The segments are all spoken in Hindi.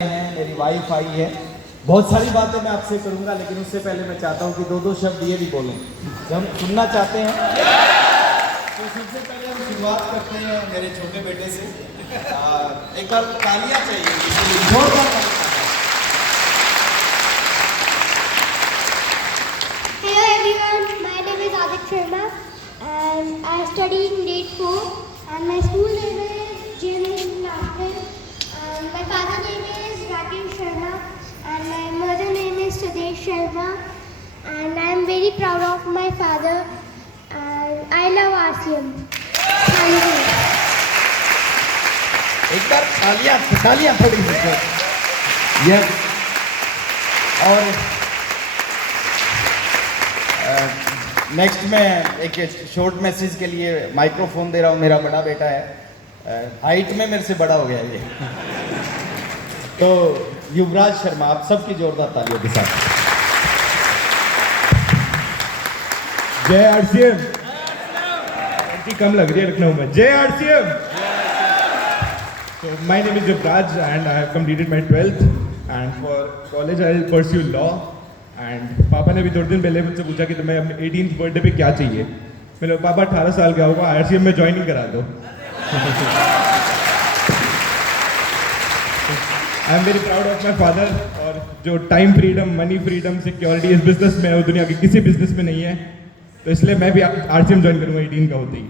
हैं, मेरी वाइफ आई है। बहुत सारी बातें मैं आपसे करूंगा, लेकिन उससे पहले मैं चाहता हूं कि दो शब्द ये भी बोलें जो हम सुनना चाहते हैं। तो सबसे पहले हम शुरुआत करते हैं मेरे छोटे बेटे से। एक बार तालियां चाहिए, जोरदार तालियां। Hello everyone, my name is Adik Sharma and I study in grade 4 and my school name is JM International and my father name is Rakesh Sharma and my mother name is Sudesh Sharma and I am very proud of my father and I love RCM. Thank you. एक बार तालियां थोड़ी सी। यस, और नेक्स्ट मैं एक शॉर्ट मैसेज के लिए माइक्रोफोन दे रहा हूँ। मेरा बड़ा बेटा है, हाइट में मेरे से बड़ा हो गया ये। तो युवराज शर्मा, आप सबकी जोरदार तालियों के साथ। जय आरसीएम। कम लग रही है लखनऊ में। जय RCM. So my name is Yuvraj and I have completed my 12th and for college I will pursue law. And पापा ने भी थोड़े दिन पहले मुझसे पूछा कि तुम्हें अपने 18th बर्थडे पे क्या चाहिए। मैंने पापा 18 साल का होगा, आरसीएम में ज्वाइनिंग करा दो। I am very proud of my father. और जो time freedom, money freedom, security इस बिजनेस में है वो दुनिया के किसी बिजनेस में नहीं है, तो इसलिए मैं भी आरसीएम ज्वाइन करूँगा 18 का होते ही।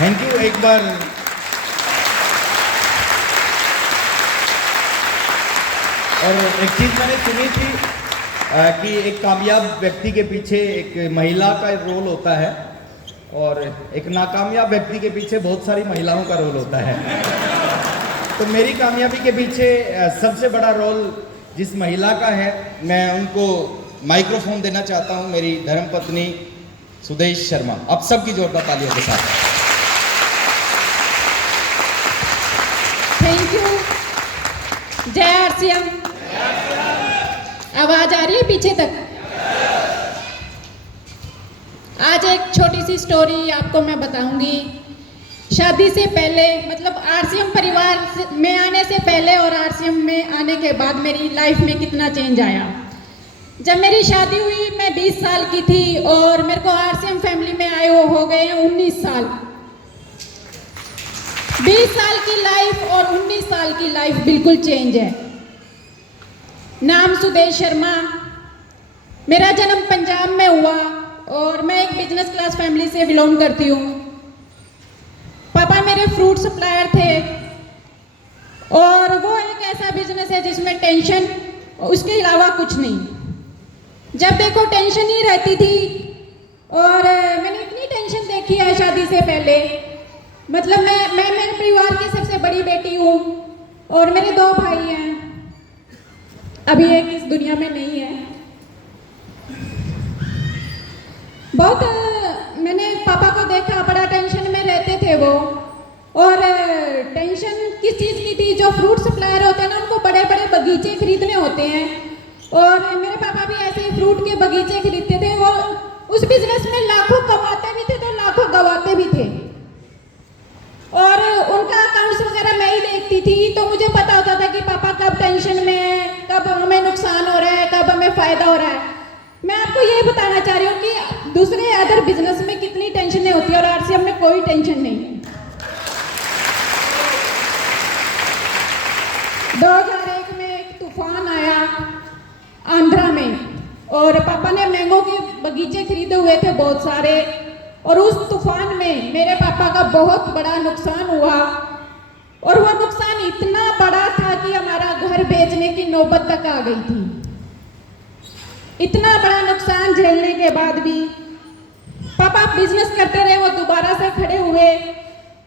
Thank you. एक बार और एक चीज़ मैंने सुनी थी कि एक कामयाब व्यक्ति के पीछे एक महिला का रोल होता है और एक नाकामयाब व्यक्ति के पीछे बहुत सारी महिलाओं का रोल होता है। तो मेरी कामयाबी के पीछे सबसे बड़ा रोल जिस महिला का है, मैं उनको माइक्रोफोन देना चाहता हूं, मेरी धर्मपत्नी सुदेश शर्मा। आप सबकी जोरदार तालियों के साथ। Thank you. जय आरसीएम। आवाज आ रही है पीछे तक? आज एक छोटी सी स्टोरी आपको मैं बताऊंगी। शादी से पहले, मतलब आरसीएम परिवार में आने से पहले और आरसीएम में आने के बाद मेरी लाइफ में कितना चेंज आया। जब मेरी शादी हुई मैं 20 साल की थी और मेरे को आरसीएम फैमिली में आए हो गए हैं 19 साल। 20 साल की लाइफ और 19 साल की लाइफ बिल्कुल चेंज है। नाम सुदेश शर्मा। मेरा जन्म पंजाब में हुआ और मैं एक बिजनेस क्लास फैमिली से बिलोंग करती हूँ। पापा मेरे फ्रूट सप्लायर थे और वो एक ऐसा बिजनेस है जिसमें टेंशन, उसके अलावा कुछ नहीं। जब देखो टेंशन ही रहती थी और मैंने इतनी टेंशन देखी है शादी से पहले। मतलब मैं मेरे परिवार की सबसे बड़ी बेटी हूँ और मेरे 2 भाई हैं, अभी एक इस दुनिया में नहीं है। बहुत मैंने पापा को देखा, बड़ा टेंशन में रहते थे वो। और टेंशन किस चीज़ की थी? जो फ्रूट सप्लायर होते हैं ना, उनको बड़े बड़े बगीचे खरीदने होते हैं और मेरे पापा भी ऐसे ही फ्रूट के बगीचे खरीदते थे और उस बिजनेस में लाखों कमाते भी थे तो लाखों गवाते भी थे। और उनका अकाउंट्स वगैरह मैं ही देखती थी, तो मुझे पता होता था कि पापा कब टेंशन में है, कब हमें नुकसान हो रहा है, कब हमें फ़ायदा हो रहा है। मैं आपको ये बताना चाह रही हूँ कि दूसरे अदर बिजनेस में कितनी टेंशनें होती है और आरसीएम में कोई टेंशन नहीं है। 2001 में एक तूफान आया आंध्रा में और पापा ने मैंगो के बगीचे खरीदे हुए थे बहुत सारे, और उस तूफान में मेरे पापा का बहुत बड़ा नुकसान हुआ। और वह नुकसान इतना बड़ा था कि हमारा घर बेचने की नौबत तक आ गई थी। इतना बड़ा नुकसान झेलने के बाद भी पापा बिजनेस करते रहे, वो दोबारा से खड़े हुए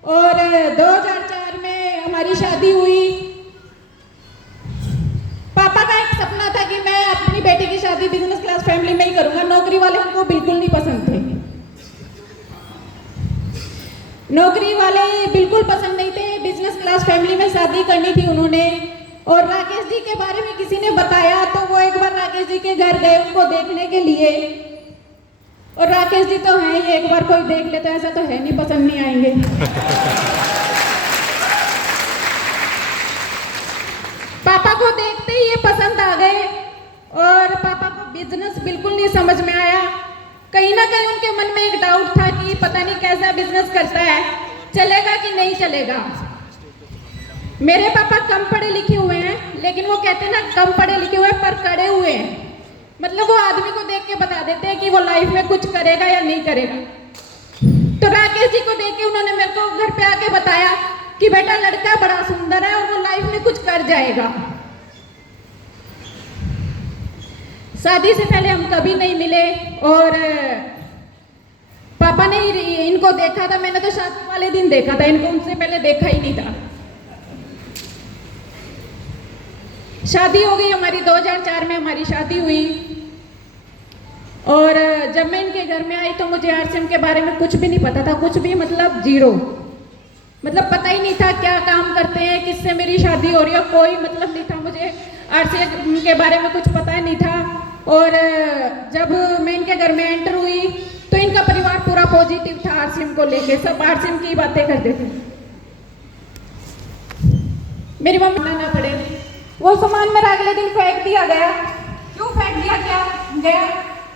और 2004 में हमारी शादी हुई। पापा का एक सपना था कि मैं अपनी बेटी की शादी बिजनेस क्लास फैमिली में ही करूंगा। नौकरी वाले उनको बिल्कुल नहीं पसंद थे, नौकरी वाले बिल्कुल पसंद नहीं थे। बिजनेस क्लास फैमिली में शादी करनी थी उन्होंने। और राकेश जी के बारे में किसी ने बताया तो वो एक बार राकेश जी के घर गए उनको देखने के लिए, और राकेश जी तो हैं ही, एक बार कोई देख लेता, ऐसा तो है नहीं, पसंद नहीं आएंगे। बिजनेस बिल्कुल नहीं समझ में आया। कहीं ना कहीं उनके मन में एक डाउट था कि पता नहीं कैसा बिजनेस करता है, चलेगा कि नहीं चलेगा। मेरे पापा कम पढ़े लिखे हुए हैं, लेकिन वो कहते हैं ना कम पढ़े लिखे हुए पर कड़े हुए हैं। मतलब वो आदमी को देख के बता देते हैं कि वो लाइफ में कुछ करेगा या नहीं करेगा। तो राकेश जी को देख के उन्होंने मेरे को घर पे आके बताया कि बेटा लड़का बड़ा सुंदर है और वो लाइफ में कुछ कर जाएगा। शादी से पहले हम कभी नहीं मिले और पापा ने इनको देखा था। मैंने तो शादी वाले दिन देखा था इनको, उनसे पहले देखा ही नहीं था। शादी हो गई हमारी, 2004 में हमारी शादी हुई। और जब मैं इनके घर में आई तो मुझे आरसीएम के बारे में कुछ भी नहीं पता था, कुछ भी मतलब जीरो। मतलब पता ही नहीं था क्या काम करते हैं, किससे मेरी शादी हो रही है, कोई मतलब नहीं था। मुझे आरसीएम के बारे में कुछ पता ही नहीं था। और जब मैं इनके घर में एंटर हुई तो इनका परिवार पूरा पॉजिटिव था आरसीएम को लेके, सब आरसीएम की बातें करते थे। मेरी मम्मी ना पड़े, वो सामान मेरा अगले दिन फेंक दिया गया। क्यों फेंक दिया गया?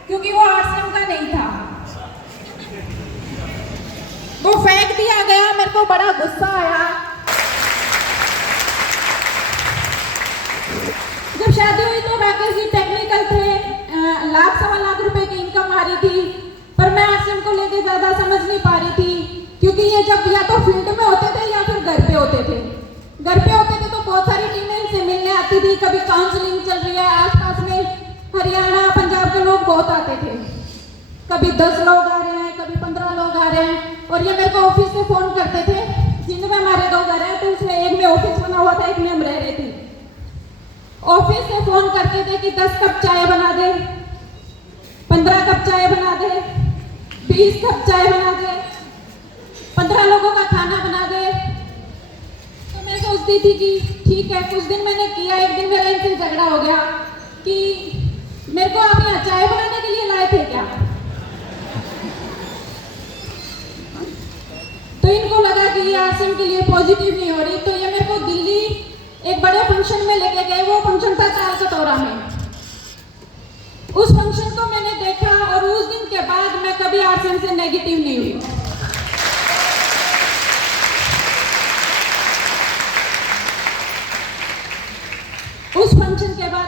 क्योंकि वो आरसीएम का नहीं था, वो फेंक दिया गया। मेरे को बड़ा गुस्सा आया। जब शादी हुई तो राकेश जी टेक्निकल थे, लाख सवा लाख रुपए की इनकम आ रही थी, पर मैं आरसीएम को लेके ज्यादा समझ नहीं पा रही थी। क्योंकि ये जब या तो फील्ड में होते थे या फिर घर पे होते थे। घर पे होते थे तो बहुत सारी टीमें इनसे मिलने आती थी, कभी काउंसलिंग चल रही है, आसपास में हरियाणा पंजाब के लोग बहुत आते थे। कभी 10 लोग आ रहे हैं, कभी 15 लोग आ रहे हैं। और ये मेरे को ऑफिस से फोन करते थे, जिनमें हमारे 2 घर हैं, तो उसमें एक में ऑफिस बना हुआ था, एक में हम रह रहे थे। ऑफिस से फोन करते थे कि 10 कप चाय बना दे, 15 कप चाय बना दे, 20 कप चाय बना दे, 15 लोगों का खाना बना दे। तो मैं सोचती थी कि ठीक है। कुछ दिन मैंने किया, एक दिन मेरा इनसे झगड़ा हो गया कि मेरे को आप यहाँ चाय बनाने के लिए लाए थे क्या? तो इनको लगा कि ये आरसीएम के लिए पॉजिटिव नहीं हो रही, तो ये मेरे को दिल्ली एक बड़े फंक्शन में लेके गए। वो फंक्शन था तालकटोरा में। उस फंक्शन को मैंने देखा और उस दिन के बाद मैं कभी आरसीएम से नेगेटिव नहीं हुई। उस फंक्शन के बाद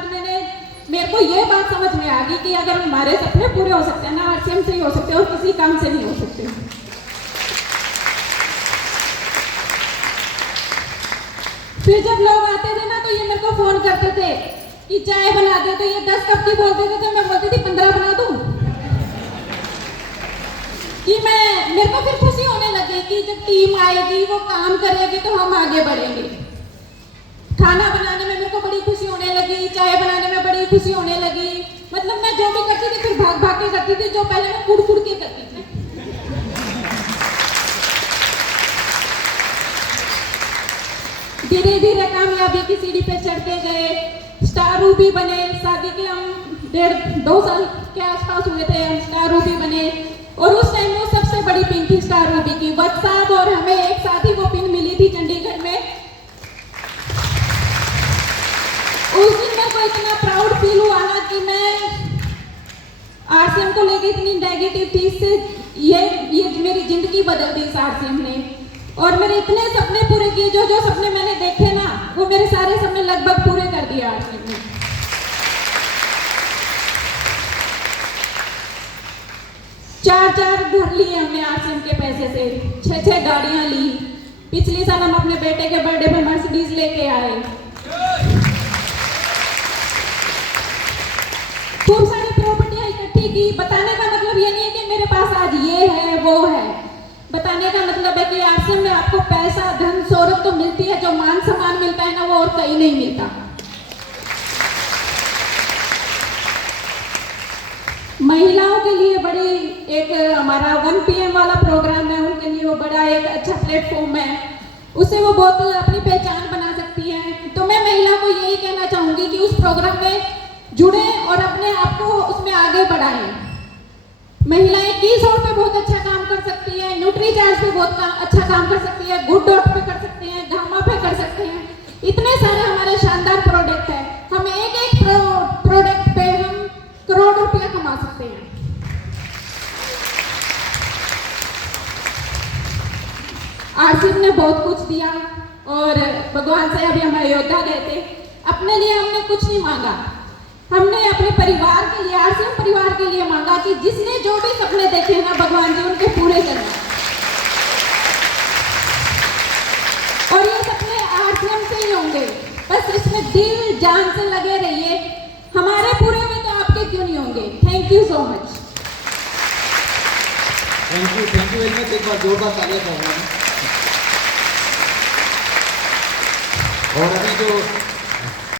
मेरे को ये बात समझ में आ गई कि अगर हमारे सपने पूरे हो सकते हैं ना, आरसीएम से ही हो सकते हैं और किसी काम से नहीं हो सकते। फिर जब लोग आते थे ना तो ये मेरे को फोन करते थे कि चाय बना दे, तो ये 10 कप की बोलते थे तो मैं बोलती थी 15 बना दूं। कि मेरे को फिर खुशी होने लगी कि जब टीम आएगी, वो काम करेगी तो हम आगे बढ़ेंगे। खाना बनाने में मेरे को बड़ी खुशी होने लगी, चाय बनाने में बड़ी खुशी होने लगी। मतलब मैं जो भी करती थी फिर भाग भाग के करती थी, जो पहले मैं कुड़ कुड़ के करती थी। धीरे धीरे कामयाबी की सीढ़ी पे चढ़ते गए, स्टार रूबी बने। शादी के हम 1.5-2 साल के आसपास हुए थे, हम स्टार रूबी बने। और उस टाइम वो सबसे बड़ी पिन थी स्टार रूबी की। वत्स साहब और हमें एक साथ ही वो पिन मिली थी चंडीगढ़ में। उस दिन मेरे को इतना प्राउड फील हुआ ना कि मैं आरसीएम को लेके इतनी नेगेटिव थी, इससे ये मेरी जिंदगी बदल दी इस आरसीएम ने। और मेरे इतने सपने पूरे किए, जो सपने मैंने देखे ना, वो मेरे सारे सपने लगभग पूरे कर दिए आरसीएम ने। 4 घर लिए हमने आरसीएम के पैसे से, 6 गाड़ियां ली। पिछले साल हम अपने बेटे के बर्थडे पर मर्सिडीज लेके आए। खूब सारी प्रॉपर्टियां इकट्ठी की। बताने का मतलब ये नहीं है कि मेरे पास आज ये है वो है। बताने का मतलब है कि आरसीएम में आपको पैसा, धन, शोहरत तो मिलती है, जो मान सम्मान मिलता है ना, वो और कहीं नहीं मिलता। महिलाओं के लिए बड़ी एक हमारा 1 PM वाला प्रोग्राम है, उनके लिए वो बड़ा एक अच्छा प्लेटफॉर्म है, उससे वो बहुत अपनी पहचान बना सकती है। तो मैं महिला को यही कहना चाहूंगी कि उस प्रोग्राम में जुड़े और अपने आप को उसमें आगे बढ़ाएं। महिलाएं कीसोर पे बहुत अच्छा काम कर सकती है, न्यूट्रीचार्ज पे बहुत अच्छा काम कर सकती है, गुड डॉट पे कर सकते हैं, घामा पे कर सकते हैं। इतने सारे हमारे शानदार प्रोडक्ट है। हम एक प्रोडक्ट पे हम करोड़ आरसीएम ने बहुत कुछ दिया और भगवान से अभी हम अयोध्या गए थे, अपने लिए हमने कुछ नहीं मांगा, हमने अपने परिवार के लिए, आरसीएम परिवार के लिए मांगा कि जिसने जो भी सपने देखे हैं ना भगवान जी उनके पूरे करना। और ये सपने आरसीएम से ही होंगे, बस इसमें दिल जान से लगे रहिए, हमारे पूरे में तो आपके क्यों नहीं होंगे। Thank you so much. Thank you very much. एक बार जोरदार तालियां पाऊंगा। और अभी जो